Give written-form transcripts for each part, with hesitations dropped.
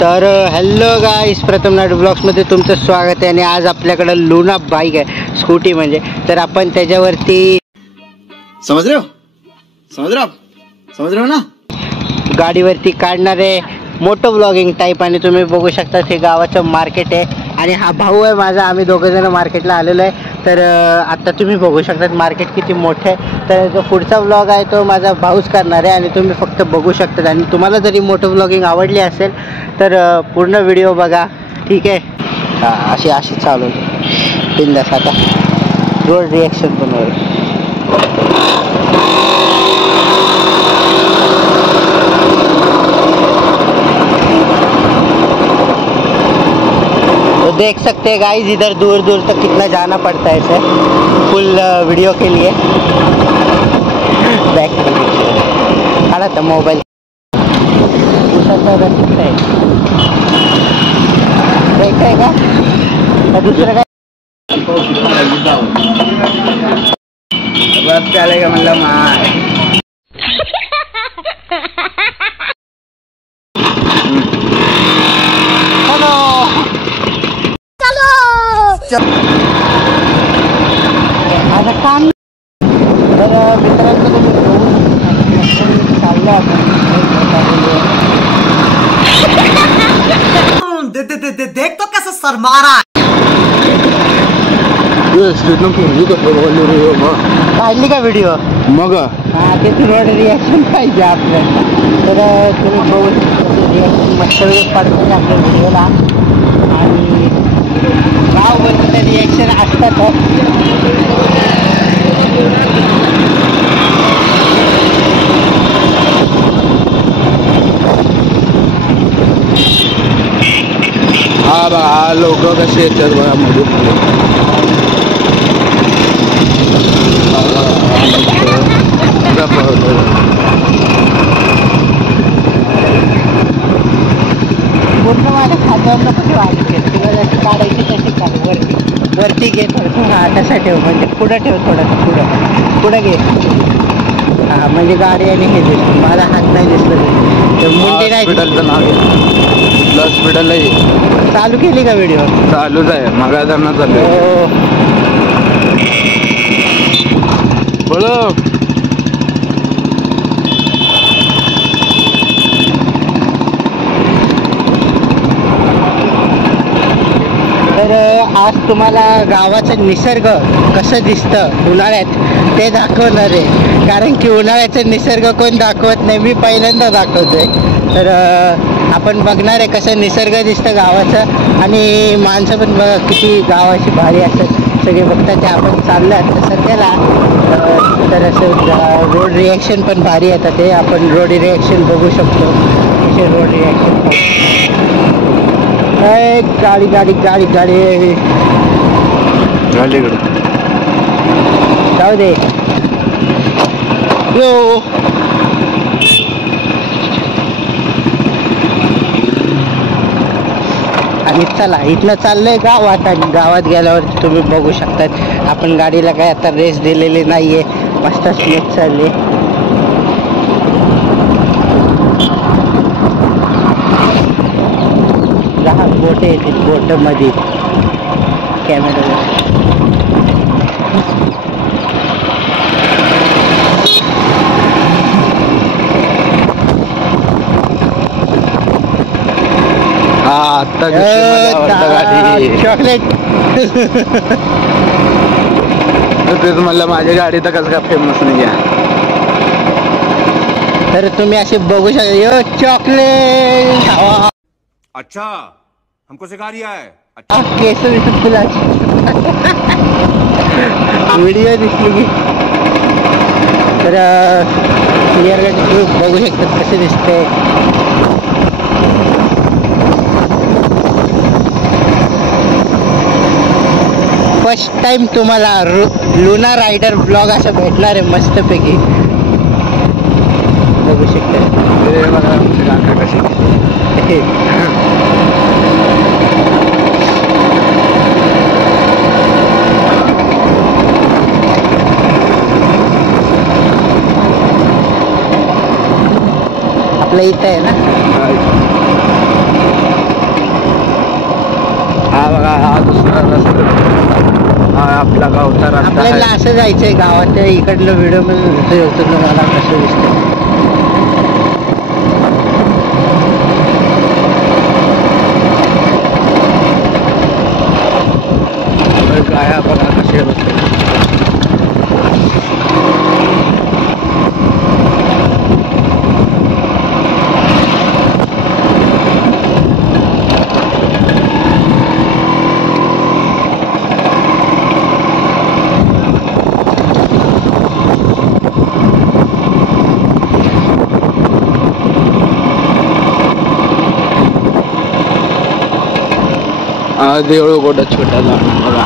तर हॅलो गाईस, प्रथम नाडू ब्लॉग्समध्ये तुमचं स्वागत आहे. आणि आज आपल्याकडं लुना बाईक आहे, स्कूटी म्हणजे. तर आपण त्याच्यावरती समझ रहे हो ना, गाडीवरती काढणारे मोटो ब्लॉगिंग टाईप. आणि तुम्ही बघू शकता हे गावाचं मार्केट आहे आणि हा भाऊ आहे माझा. आम्ही दोघं जण मार्केटला आलेलो आहे. तर आता तुम्ही बघू शकता मार्केट किती मोठं आहे. तर जो पुढचा ब्लॉग आहे तो माझा भाऊच करणार आहे आणि तुम्ही फक्त बघू शकता. आणि तुम्हाला जरी मोटो ब्लॉगिंग आवडली असेल तर पूर्ण व्हिडिओ बघा, ठीक आहे. अशी चालू बिंदास. आता रोड रिॲक्शन पण होईल. देख सकते हैं गाइस, इधर दूर दूर तक कितना जाना पड़ता है इसे फुल वीडियो के लिए. बैक खड़ा था मोबाइल देखेगा दूसरा का चलेगा मतलब आता काम. तर मित्रांनो तुम्ही चाललो आपण देख तो कैसे शर्मारा काढली का व्हिडिओ मग ते रोड रिॲक्शन पाहिजे आपलं. तर तुम्ही बघू रिॲक्शन मस्त पडतो आपल्या व्हिडिओला. आणि गावभरचं ते रिॲक्शन असतातच. हा बघा लोक कसे येतात बघा मध्ये. पूर्ण माझ्या खात्यावरनं पण वाटते तुला जशी काढायची तशी काढ. वरती घे थोडं. हां तसं ठेव, म्हणजे पुढं ठेव, थोडंसं पुढं घे. हां म्हणजे गाडी आणि हे दिसतं. माझा हात नाही दिसलं तर मुंडी नाही. हॉस्पिटलचं नाव हॉस्पिटलला चालू केली का व्हिडिओ? चालूच आहे, मग त्यांना चालू आहे. बोलो तर आज तुम्हाला गावाचं निसर्ग कसं दिसतं उन्हाळ्यात ते दाखवणार आहे. कारण की उन्हाळ्याचं निसर्ग कोण दाखवत नाही, मी पहिल्यांदा दाखवतोय. तर आपण बघणार आहे कसं निसर्ग दिसतं गावाचं. आणि माणसं पण बघा किती गावाची भारी असतात, सगळे बघतात. ते आपण चाललं आता सध्याला. तर असं रोड रिॲक्शन पण भारी येतात. ते आपण रोड रिॲक्शन बघू शकतो. असे रोड रिॲक्शन गाडी गाडी गाडी गाडी जाऊ दे यो. आणि चला इथनं चाललंय गावात. आणि गावात गेल्यावर तुम्ही बघू शकतात आपण गाडीला काय आता रेस दिलेली नाहीये, मस्त स्मूथ चालली. लहान बोटे येते, बोटमध्ये कॅमेरा. आता चॉकलेट तेच म्हणलं माझी गाडी तर कसं काय फेमस नाही आहे. तर तुम्ही असे बघू शकता यो चॉकलेट. अच्छा हमको सिखा रिया है. केस दिसत तुला व्हिडिओ दिसली की. तर क्लिअर तुम्ही बघू शकतात कसे दिसते. फर्स्ट टाइम तुम्हाला लुना रायडर ब्लॉग असं भेटणार आहे मस्तपैकी. बघू शकता कशी आपल्या इथं आहे ना. बघा हा दुसरा रस्ता, हा आपला गावचा रस्ता आपल्याला आहे. असं जायचंय गावात, इकडलं व्हिडिओ मध्ये होतो तुम्हाला कसं दिसतं. गाया बघा कसे होते. हा देऊळ गोडा छोटा लहान बघा.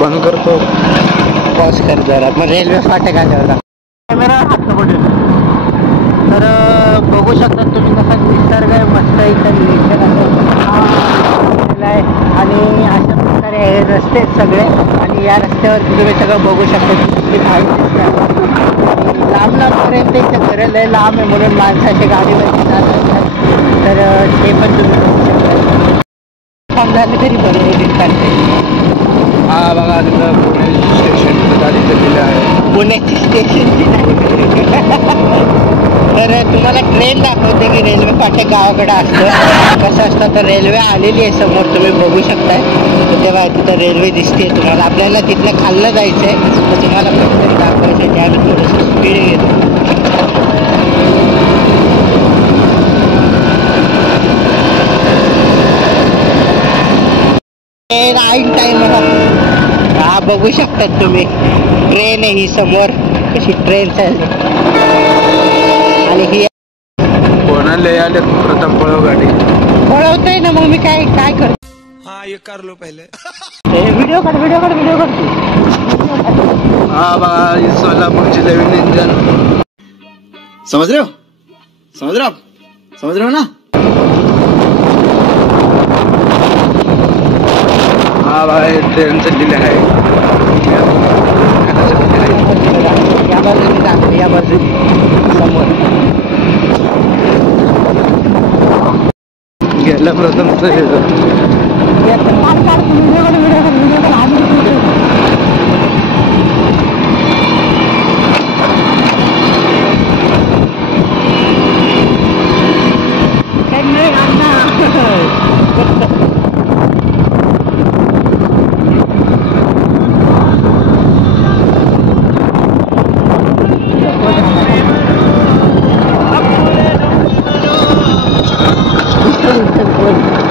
बंद करतो. पॉज कर जरा, मग रेल्वे फाटक आल्यावर कॅमेरा हात पडून. तर बघू शकता तुम्ही कसा निसर्ग आहे, मस्त इथं नेचर आहे आणि अशा प्रकारे हे रस्ते आहेत सगळे. आणि या रस्त्यावर तुम्ही सगळं बघू शकता की लांब लांबपर्यंत इथं घरं लय लांब आहे, म्हणून माणसाची गाडीवरती जात असतात. तर ते पण तुम्ही बघू शकता. थांबल्याने तरी बरोबर काढते. हा बघा तिथं पुणे स्टेशन गाडी दिलेली आहे. पुण्याची स्टेशनची तर तुम्हाला ट्रेन दाखवते की रेल्वे फाटक गावाकडे असतं कसं असतं. तर रेल्वे आलेली आहे समोर, तुम्ही बघू शकताय. तर तेव्हा तिथं रेल्वे दिसते तुम्हाला. आपल्याला तिथलं खाल्लं जायचं आहे, तर तुम्हाला पटकन दाखवायचं आहे. त्यावेळी थोडंसं स्पीड घेतो. राईट टाइम हा बघू शकतात तुम्ही. ट्रेन आहे ही समोर, कशी ट्रेन चालली. आणि ही कोणाला आले प्रथम पळव गाडी पळवतोय ना, मग मी काय काय करतो. हाँ ये कर लो पहले. व्हिडिओ काढ व्हिडिओ काढ व्हिडिओ काढ. हा बघा सोलापूरची नवीन इंजन. समझ रहे हो, समझ रहे हो आप, समझ रहे हो ना. हा बघा ट्रेन चाललेली आहे. या बाजूने दाखव, या बाजूने समोर. गेला प्रथम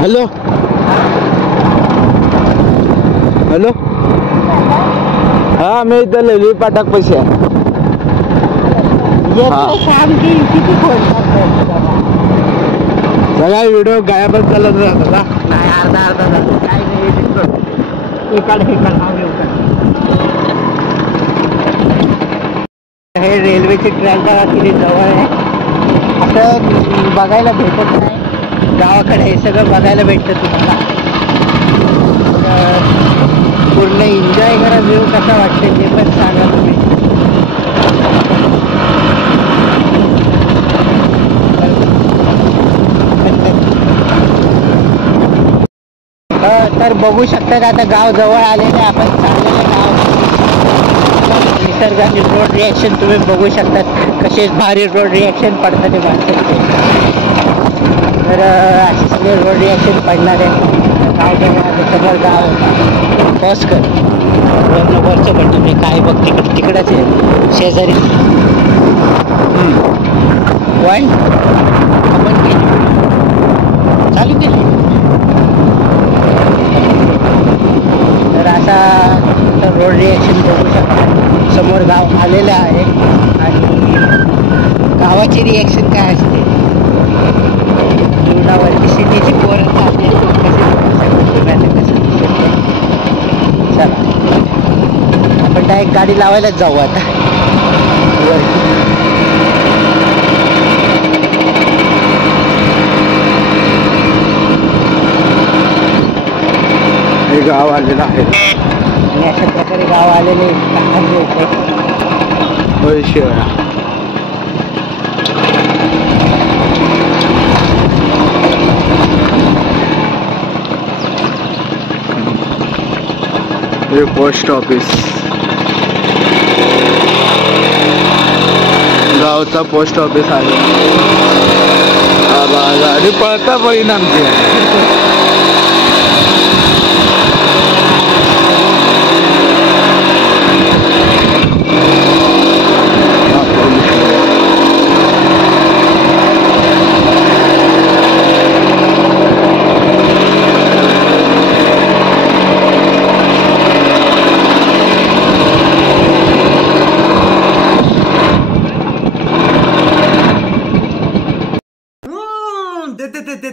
हॅलो हॅलो. हा मी इथं रेल्वे पाटाक पैसे सगळा व्हिडिओ गायबच चालत राहतो. नाही अर्धा झालं काय नाही. हे रेल्वेची ट्रॅक बघा किती जवळ आहे. असं बघायला भेटत नाही गावाकडे. हे सगळं बघायला भेटतं तुम्हाला. पूर्ण एन्जॉय करा. व्ह्यू कसा वाटते ते पण सांगा तुम्ही. तर बघू शकता का आता गाव जवळ आलेलं आहे. आपण चाललेलं गाव. निसर्गाचे रोड रिॲक्शन तुम्ही बघू शकता कसे भारी रोड रिॲक्शन पडतात ते माणसाचे. तर असे सगळे रोड रिॲक्शन पडणार आहे. गाव जवळ आलं, समोर गाव होता. पॉज कर, वरचं पण तुम्ही काय बघ तिकडंच आहे शेजारी. वन आपण केली चालू केली. तर असा रोड रिॲक्शन बघू शकता. समोर गाव आलेलं आहे आणि गावाची रिॲक्शन काय असते. जीवनावरती सिटीची पोरं चालते चला आपण डायरेक्ट गाडी लावायलाच जाऊ आता वरती. गाव आलेलं आहे. आणि अशा प्रकारे गाव आलेले होय शिवाय. हे पोस्ट ऑफिस, गावचा पोस्ट ऑफिस आहे. गाडी पळता पळीन आमची.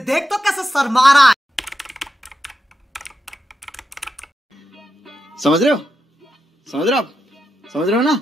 देख तो कैसे शर्मा रहा है. समझ रहे हो, समझ रहे हो आप, समझ रहे हो ना.